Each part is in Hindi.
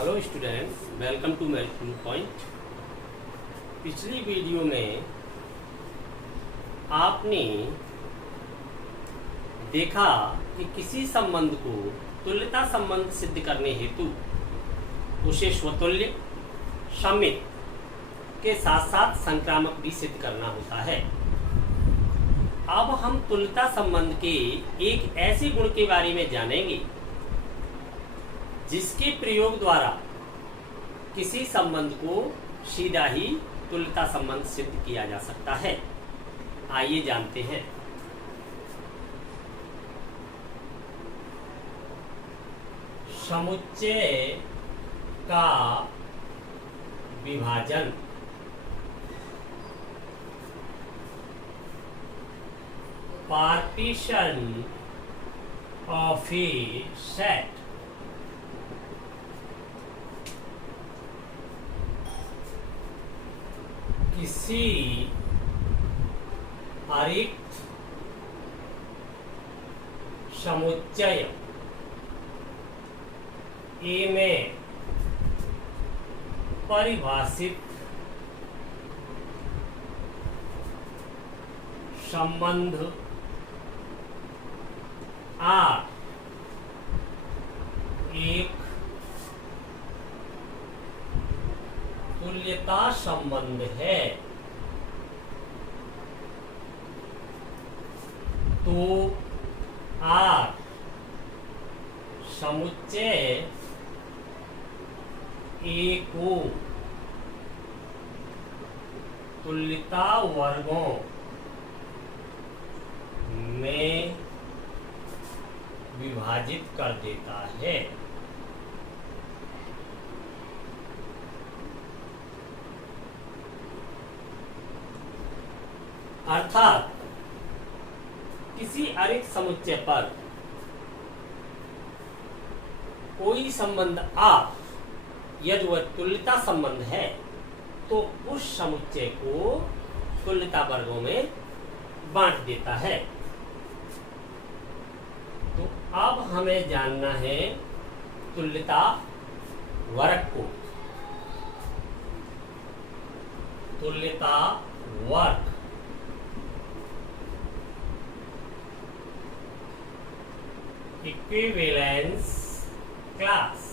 Hello students, welcome to merit point. पिछली वीडियो में आपने देखा कि किसी संबंध को तुल्यता संबंध सिद्ध करने हेतु उसे स्वतुल्य, समित के साथ साथ संक्रामक भी सिद्ध करना होता है। अब हम तुल्यता संबंध के एक ऐसे गुण के बारे में जानेंगे जिसके प्रयोग द्वारा किसी संबंध को सीधा ही तुल्यता संबंध सिद्ध किया जा सकता है। आइए जानते हैं। समुच्चय का विभाजन पार्टीशन ऑफ ए सेट किसी अरिक्त समुच्चय ए में परिभाषित संबंध आर एक तुल्यता संबंध है तो आर समुच्चय ए को तुल्यता वर्गों में विभाजित कर देता है। अर्थात किसी अरिक्त समुच्चय पर कोई संबंध आ यदि वह तुल्यता संबंध है तो उस समुच्चय को तुल्यता वर्गों में बांट देता है। तो अब हमें जानना है तुल्यता वर्ग को। तुल्यता वर्ग इक्विवेलेंस क्लास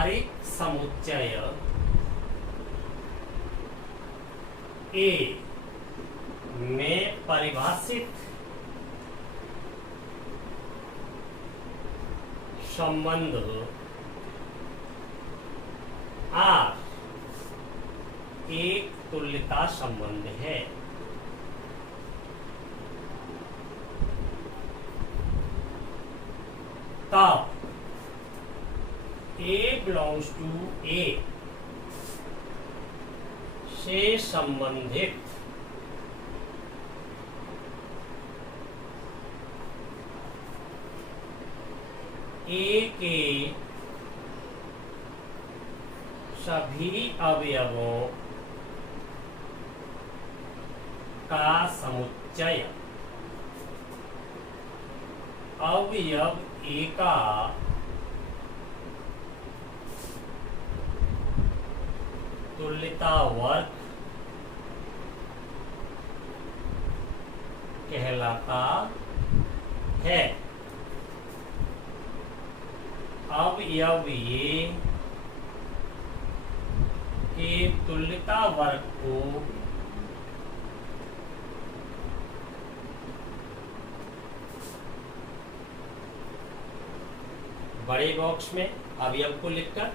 अरिक्त समुच्चय ए में परिभाषित संबंध आर एक तुल्यता संबंध है। तब A belongs to A से संबंधित A के सभी अवयवों का समुच्चय अवयव A का तुल्यता वर्ग कहलाता है। अवयव ये के तुल्यता वर्ग को बड़े बॉक्स में अवयव को लिखकर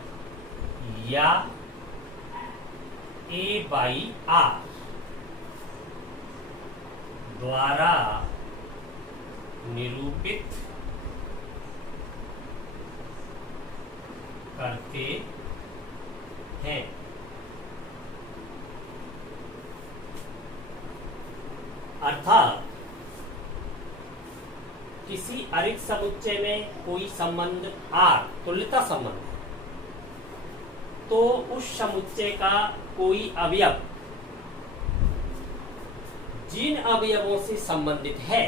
या ए बाई आर द्वारा निरूपित करते हैं। अर्थात किसी अरिक्त समुच्चय में कोई संबंध आर तुल्यता संबंध है तो उस समुच्चय का कोई अवयव जिन अवयवों से संबंधित है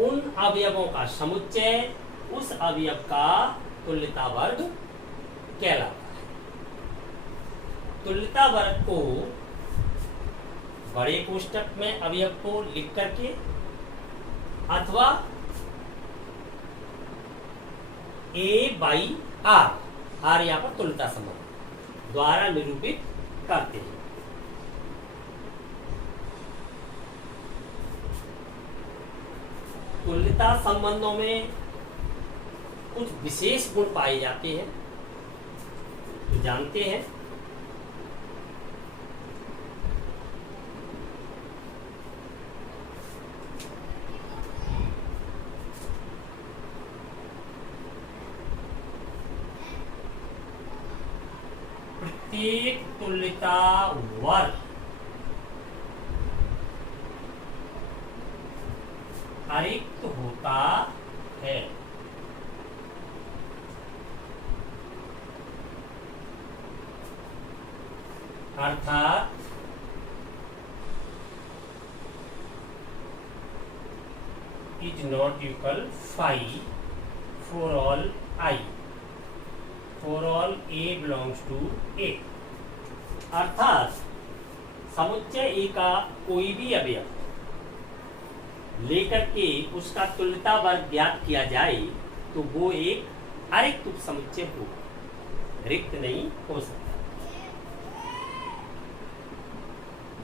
उन अवयवों का समुच्चय उस अवयव का तुल्यता वर्ग कहलाता है। तुल्यता वर्ग को बड़े कोष्टक में अवयव को लिख करके अथवा A/R, R यहाँ पर तुल्यता संबंध द्वारा निरूपित करते हैं। तुल्यता संबंधों में कुछ विशेष गुण पाए जाते हैं, तो जानते हैं। प्रत्येक तुल्यता वर्ग अरिक्त होता है। अर्थात is not equal 5 for all I, for all A belongs to A। अर्थात समुच्चय A का कोई भी अवयव लेकर के उसका तुल्यता वर्ग ज्ञात किया जाए तो वो एक अरिक्त उपसमुच्चय होगा, रिक्त नहीं हो सकता।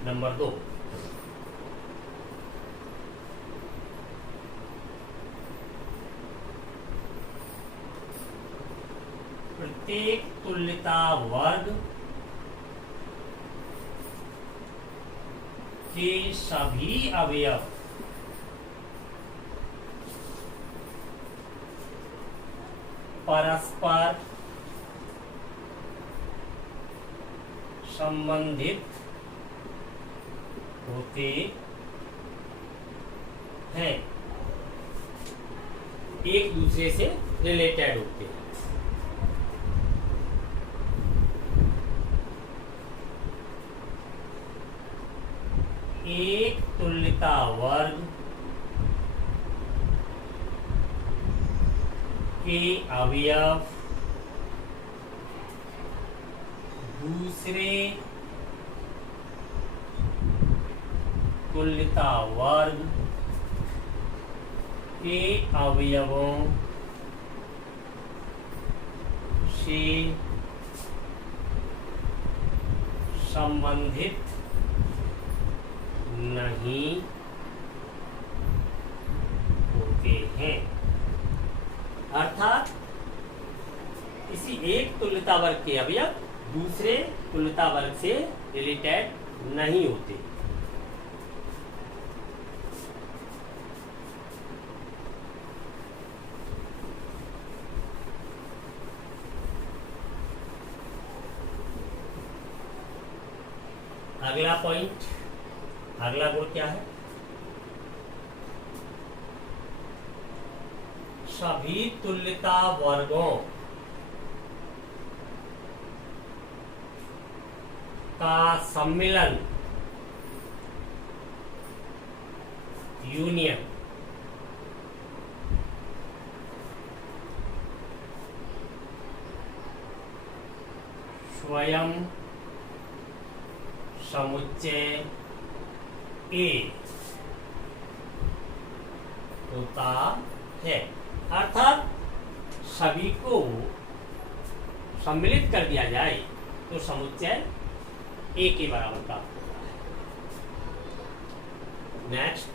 नंबर 2, प्रत्येक तुल्यता वर्ग के सभी अवयव परस्पर संबंधित होते हैं, एक दूसरे से रिलेटेड होते हैं। एक तुल्यता वर्ग के अवयव दूसरे तुल्यता वर्ग के अवयवों से संबंधित नहीं होते हैं। अर्थात किसी एक तुल्यता वर्ग के अवयव दूसरे तुल्यता वर्ग से रिलेटेड नहीं होते। अगला पॉइंट, अगला गुण क्या है? सभी तुल्यता वर्गों का सम्मिलन यूनियन स्वयं समुच्चय A होता है। अर्थात सभी को सम्मिलित कर दिया जाए तो समुच्चय A के बराबर प्राप्त होता है। नेक्स्ट,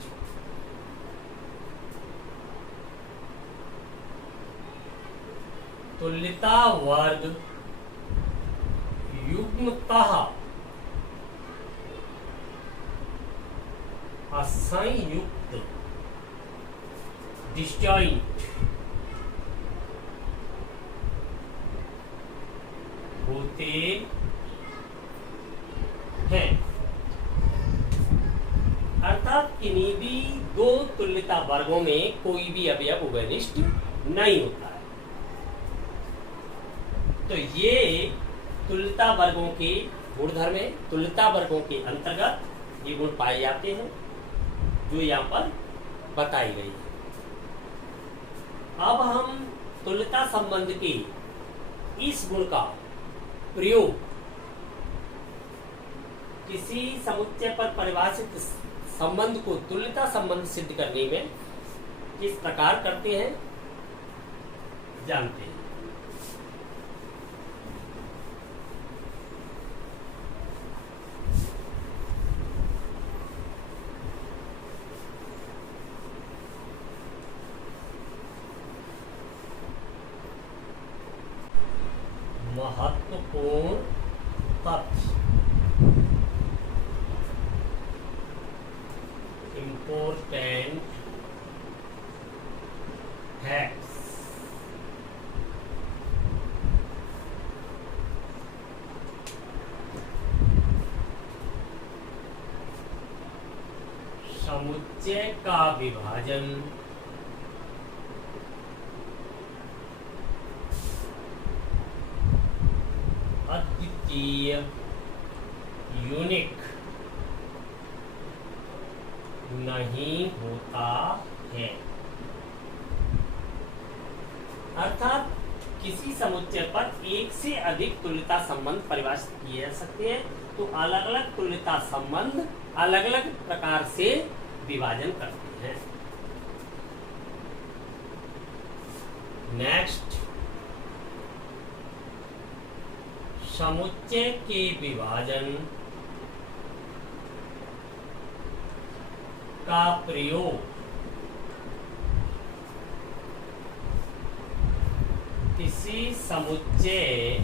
तुल्यता वर्ग युग्मतः असंयुक्त डिस्जॉइंट होते हैं। अर्थात किन्हीं भी दो तुल्यता वर्गों में कोई भी अवयव उभयनिष्ठ नहीं होता है। तो ये तुल्यता वर्गों के गुणधर्म है, तुल्यता वर्गों के अंतर्गत ये गुण पाए जाते हैं जो यहाँ पर बताई गई है। अब हम तुल्यता संबंध के इस गुण का प्रयोग किसी समुच्चय पर परिभाषित संबंध को तुल्यता संबंध सिद्ध करने में किस प्रकार करते हैं जानते हैं। महत्वपूर्ण तथ्य, इम्पोर्टेंट फैक्ट्स, समुच्चय का विभाजन अद्वितीय, यूनिक नहीं होता है। अर्थात किसी समुच्चय पर एक से अधिक तुल्यता संबंध परिभाषित किए जा सकते हैं, तो अलग अलग तुल्यता संबंध अलग अलग प्रकार से विभाजन करते हैं। नेक्स्ट, समुच्चय के विभाजन का प्रयोग किसी समुच्चय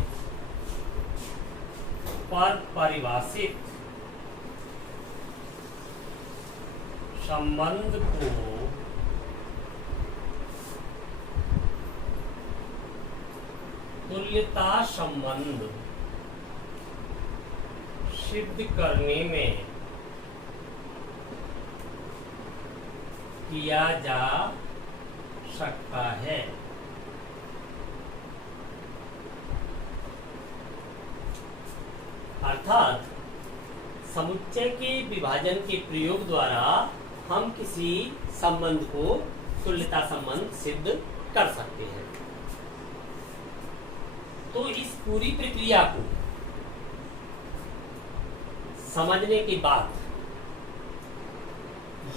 पर परिभाषित संबंध को तुल्यता संबंध सिद्ध करने में किया जा सकता है। अर्थात समुच्चय के विभाजन के प्रयोग द्वारा हम किसी संबंध को तुल्यता संबंध सिद्ध कर सकते हैं। तो इस पूरी प्रक्रिया को समझने के बाद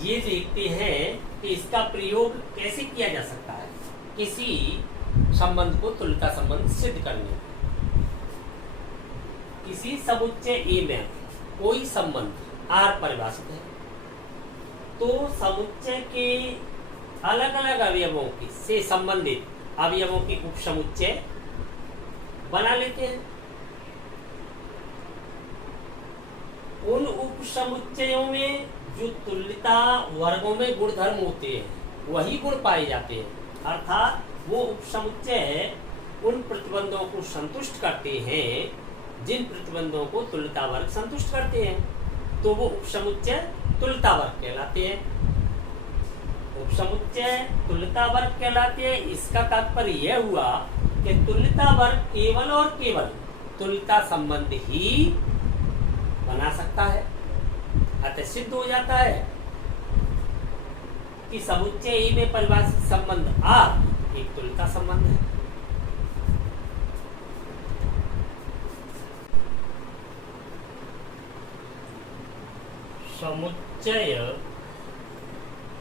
ये देखते हैं कि इसका प्रयोग कैसे किया जा सकता है किसी संबंध को तुल्यता संबंध सिद्ध करने में। किसी समुच्चय ए में कोई संबंध R परिभाषित है, तो समुच्चय के अलग अलग अवयवों के से संबंधित अवयवों के उपसमुच्चय बना लेते हैं। उन उपसमुच्चयों में जो तुल्यता वर्गों में गुणधर्म होते हैं वही गुण पाए जाते हैं। अर्थात वो उपसमुच्चय उन प्रतिबंधों को संतुष्ट करते हैं जिन प्रतिबंधों को तुल्यता वर्ग संतुष्ट करते हैं, तो वो उपसमुच्चय तुल्यता वर्ग कहलाते हैं। उपसमुच्चय तुल्यता वर्ग कहलाते हैं। इसका तात्पर्य यह हुआ कि तुल्यता वर्ग केवल और केवल तुल्यता संबंध ही बना सकता है। अतः सिद्ध हो जाता है कि समुच्चय ए में परिभाषित संबंध R एक तुल्यता संबंध है। समुच्चय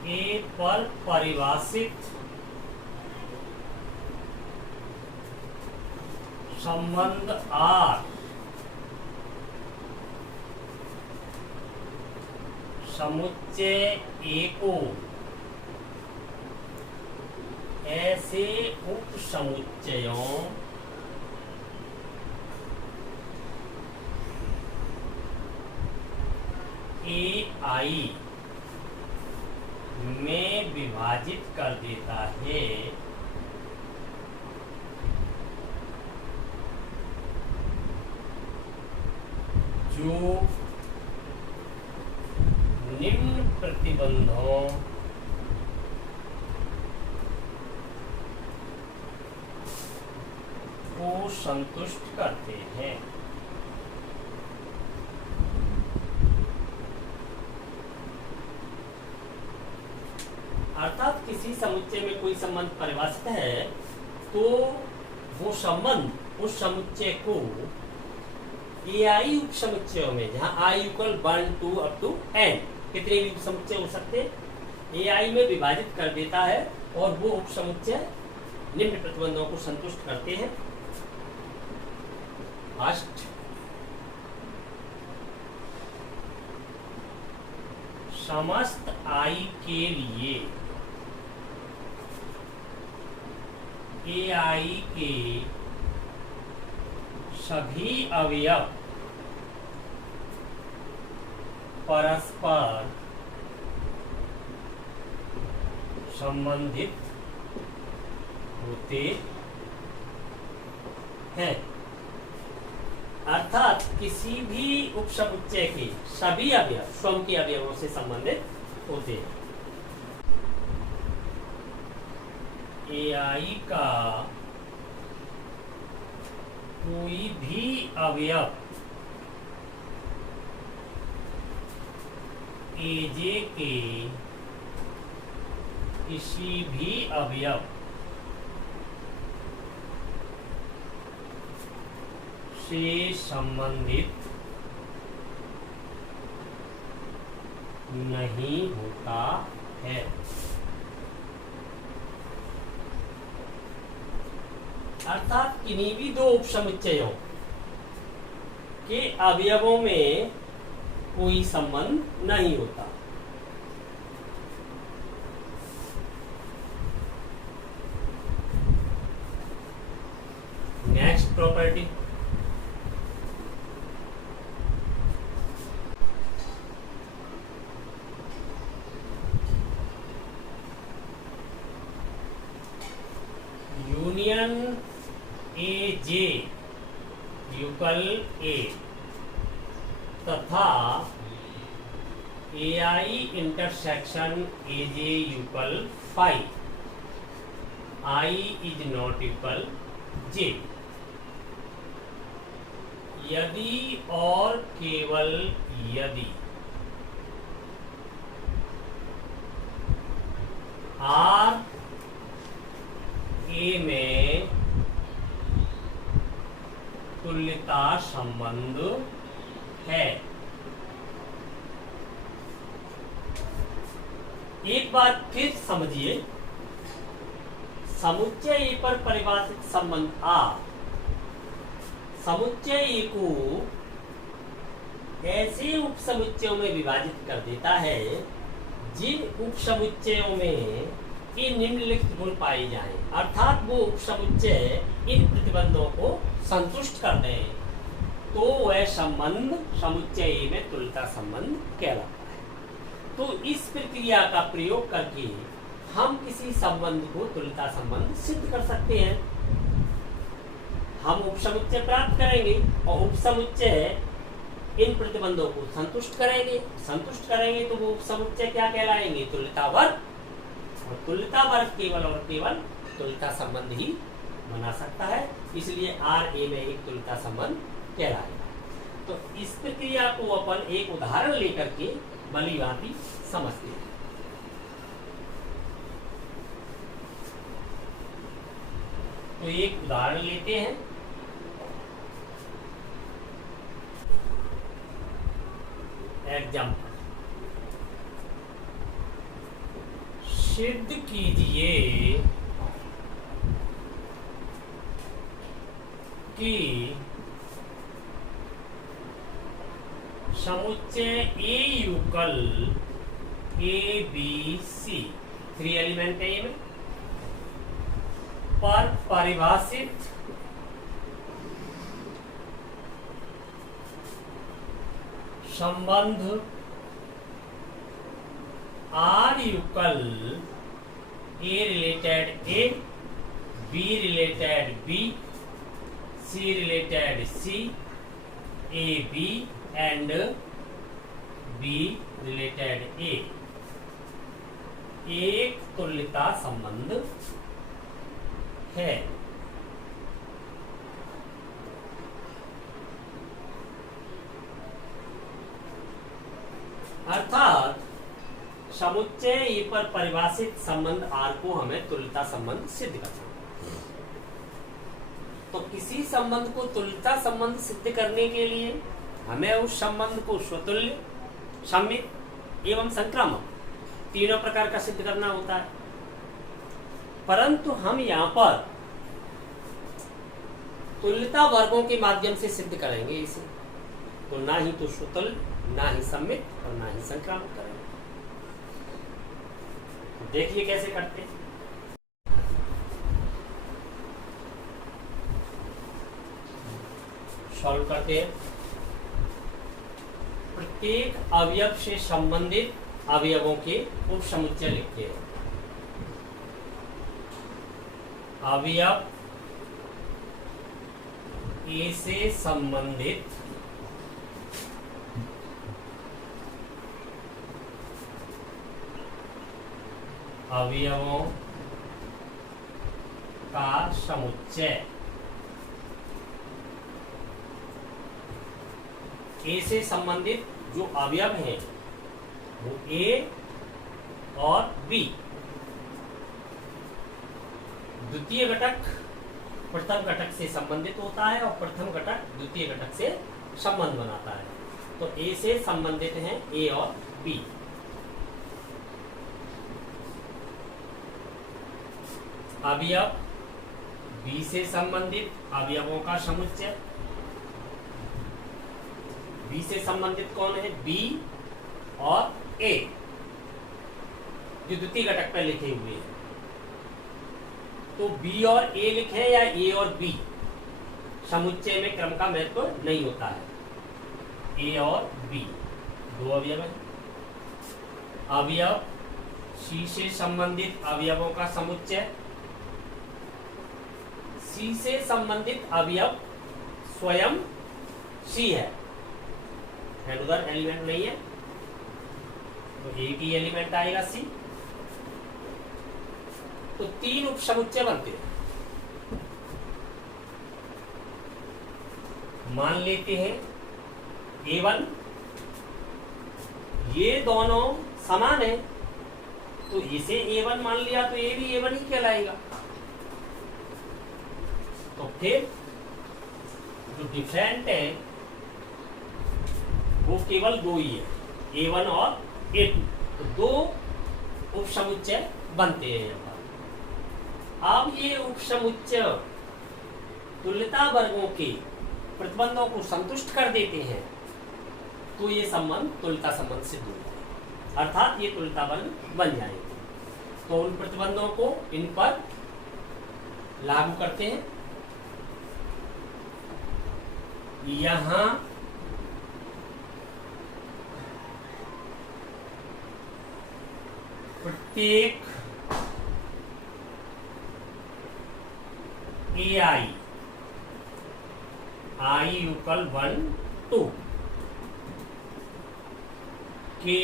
ए पर परिभाषित संबंध R समुच्चय ए को ऐसे उप समुच्चयों AI में विभाजित कर देता है जो निम्न प्रतिबंधों को संतुष्ट करते हैं। समुच्चय में कोई संबंध परिभाषित है तो वो संबंध उस समुच्चय को एआई उप समुच्चयों में, जहां I equal 1 2 up to n कितने भी उप समुच्चय हो सकते हैं, एआई में विभाजित कर देता है और वो उप समुच्चय निम्न प्रतिबंधों को संतुष्ट करते हैं। फर्स्ट, समस्त आई के लिए एआई के सभी अवयव परस्पर संबंधित होते हैं, अर्थात किसी भी उपसमुच्चय के सभी अवयव स्वयं के अवयवों से संबंधित होते हैं। एआई का कोई भी अवयव एजे के किसी भी अवयव से संबंधित नहीं होता है। अर्थात किन्हीं भी दो उपसमुच्चयों के अवयवों में कोई संबंध नहीं होता। Next property, union A J यूकल ए तथा A I intersection A J यूकल phi I is not equal J यदि और केवल यदि आर ए में तुल्यता संबंध है। एक बार फिर समझिए, समुच्चय ए पर परिभाषित संबंध आ समुच्चय ए को ऐसे उपसमुच्चयों में विभाजित कर देता है जिन उपसमुच्चयों में ये निम्नलिखित गुण पाए जाएं, अर्थात वो उपसमुच्चय इन प्रतिबंधों को संतुष्ट कर दें, तो वह संबंध समुच्चय ए में तुल्यता संबंध कहलाता है। तो इस प्रक्रिया का प्रयोग करके हम किसी संबंध को तुल्यता संबंध सिद्ध कर सकते हैं। हम उपसमुच्चय प्राप्त करेंगे और उपसमुच्चय इन प्रतिबंधों को संतुष्ट करेंगे तो वो उपसमुच्चय क्या कहलाएंगे, तुल्यता वर्ग। और तुल्यता वर्ग केवल और केवल तुल्यता संबंध ही बना सकता है, इसलिए आर ए में एक तुल्यता संबंध कहलाएगा। तो इस प्रक्रिया को अपन एक उदाहरण लेकर के भली भांति समझते हैं। तो एक उदाहरण लेते हैं। एग्जाम्पल, सिद्ध कीजिए कि समुच्चय ए युगल ए बी सी 3 एलिमेंट है में पर परिभाषित संबंध आर युगल A related A, B related B, C related C, A B and B related A एक तुल्यता संबंध है। अर्थात समुच्चय ए पर परिभाषित संबंध आर को हमें तुल्यता संबंध सिद्ध करना है। तो किसी संबंध को तुल्यता संबंध सिद्ध करने के लिए हमें उस संबंध को स्वतुल्य, सम्मित एवं संक्रामक तीनों प्रकार का सिद्ध करना होता है। परंतु हम यहाँ पर तुल्यता वर्गों के माध्यम से सिद्ध करेंगे इसे, तो ना ही तो स्वतुल्य, ना ही सम्मित और ना ही संक्रामक करेंगे। देखिए कैसे करते हैं। सॉल्व करते हैं। प्रत्येक अवयव से संबंधित अवयवों के उपसमुच्चय लिखते हैं। अवयव ए से संबंधित अवयवों का समुच्चय। ए से संबंधित जो अवयव हैं वो ए और बी, द्वितीय घटक प्रथम घटक से संबंधित होता है और प्रथम घटक द्वितीय घटक से संबंध बनाता है। तो ए से संबंधित हैं ए और बी। अवयव बी से संबंधित अवयवों का समुच्चय। बी से संबंधित कौन है? बी और ए, जो द्वितीय घटक पर लिखे हुए हैं। तो बी और ए लिखे या ए और बी, समुच्चय में क्रम का महत्व नहीं होता है। ए और बी दो अवयव हैं। अवयव सी से संबंधित अवयवों का समुच्चय। सी से संबंधित अवयव स्वयं सी है, उधर एलिमेंट नहीं है, तो एक ही एलिमेंट आएगा सी। तो तीन उपसमुच्चय बनते हैं। मान लेते हैं A1, ये दोनों समान है, तो इसे A1 मान लिया तो ये भी A1 ही कहलाएगा। तो फिर जो डिफरेंट है वो केवल दो ही है, A1 और A2। तो दो उपसमुच्चय बनते हैं यहाँ पर। अब ये उपसमुच्चय तुल्यता वर्गों के प्रतिबंधों को संतुष्ट कर देते हैं, तो ये संबंध तुल्यता संबंध सिद्ध हो जाएगा, अर्थात ये तुल्यता वर्ग बन जाएंगे। तो उन प्रतिबंधों को इन पर लागू करते हैं। यहां प्रत्येक ए आई इक्वल 1 2 के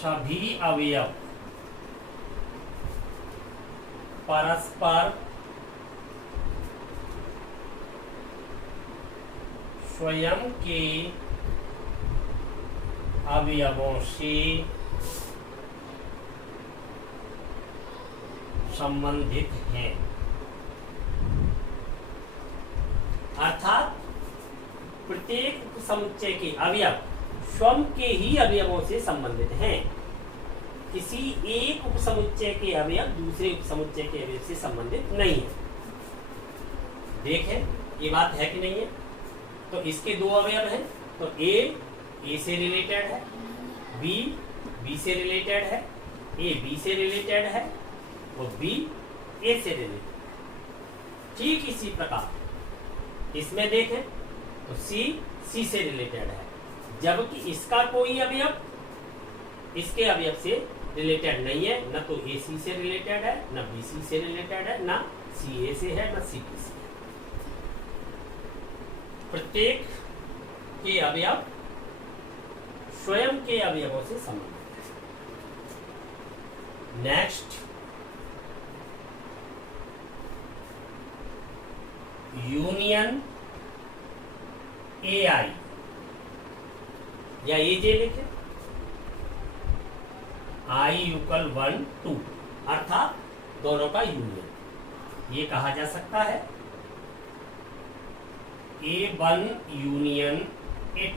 सभी अवयव परस्पर स्वयं के अवयवों से संबंधित हैं। अर्थात प्रत्येक उपसमुच्चय के अवयव स्वयं के ही अवयवों से संबंधित हैं। किसी एक उपसमुच्चय के अवयव दूसरे उपसमुच्चय के अवयव से संबंधित नहीं है। देखें ये बात है कि नहीं है। तो इसके दो अवयव हैं, तो ए से रिलेटेड है, बी से रिलेटेड है, ए बी से रिलेटेड है और बी ए से रिलेटेड। ठीक इसी प्रकार इसमें देखें तो सी से रिलेटेड है, जबकि इसका कोई अवयव इसके अवयव से रिलेटेड नहीं है। न तो ए सी से रिलेटेड है, न बी सी से रिलेटेड है, न सी ए से है, न सी बी से है। प्रत्येक के अवयव स्वयं के अवयवों से संबंधित है। नेक्स्ट, यूनियन ए आई या ए जे लिखे आई इक्वल 1 2, अर्थात दोनों का यूनियन। ये कहा जा सकता है A1 यूनियन A2,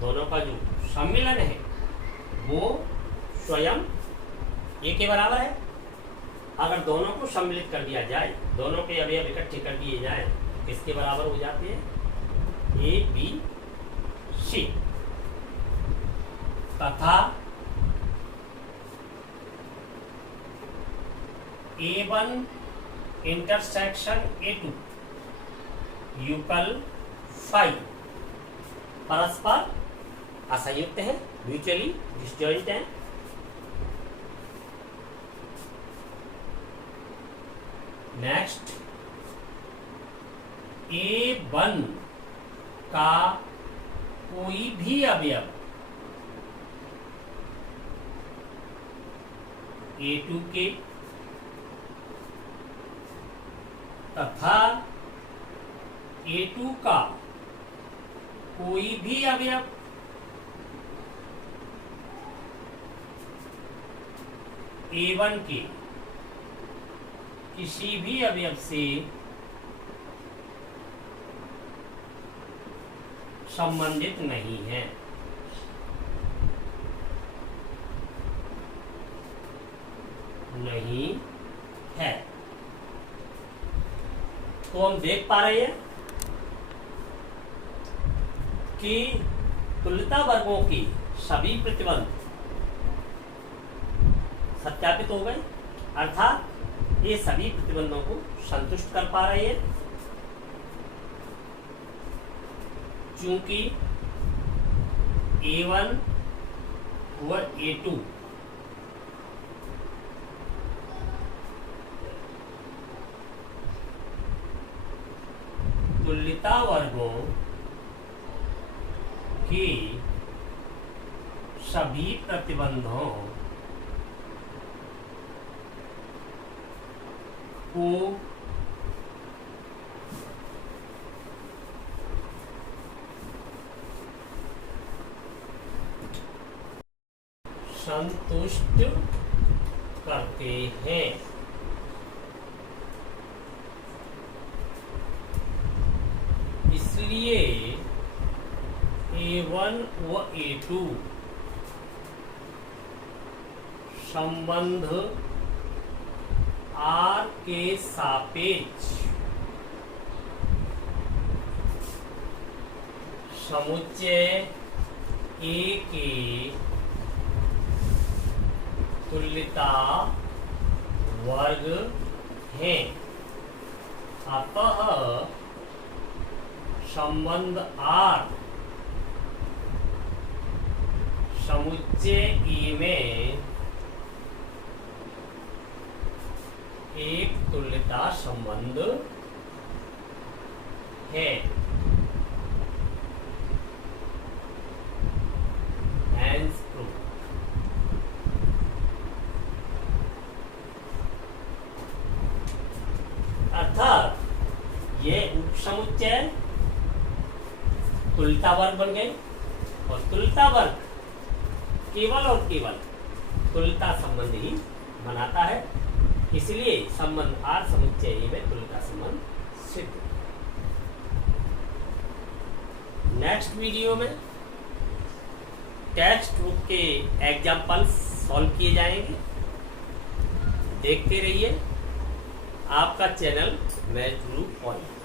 दोनों का जो सम्मिलन है वो स्वयं A के बराबर है। अगर दोनों को सम्मिलित कर दिया जाए, दोनों के अवयव इकट्ठे कर दिए जाए, किसके बराबर हो जाते हैं? A B C। तथा A1 इंटरसेक्शन A2 युगल 5 परस्पर असंयुक्त है, म्यूचुअली डिसजॉइंट है। नेक्स्ट, A1 का कोई भी अवयव A2 के तथा A2 का कोई भी अवयव A1 के किसी भी अवयव से संबंधित नहीं है। नहीं है। तो हम देख पा रहे हैं कि तुल्यता वर्गों की सभी प्रतिबंध सत्यापित हो गए, अर्थात ये सभी प्रतिबंधों को संतुष्ट कर पा रहे हैं। चूंकि A1 व A2 तुल्यता वर्गों की सभी प्रतिबंधों को संतुष्ट करते हैं। इसलिए A1 व A2 संबंध R के सापेक्ष समुच्चय A के तुल्यता वर्ग हैं। अतः संबंध R समुच्चय E में एक तुल्यता संबंध है। Hence proof। अर्थात ये उपसमुच्चय तुल्यता वर्ग बन गए और तुल्यता वर्ग केवल और केवल तुल्यता संबंध ही बनाता है। इसलिए संबंध R समुच्चय E में तुल्यता संबंध सिद्ध। नेक्स्ट वीडियो में टेक्स्ट बुक के एग्जाम्पल्स सॉल्व किए जाएंगे। देखते रहिए आपका चैनल मैथ गुरु पॉइंट।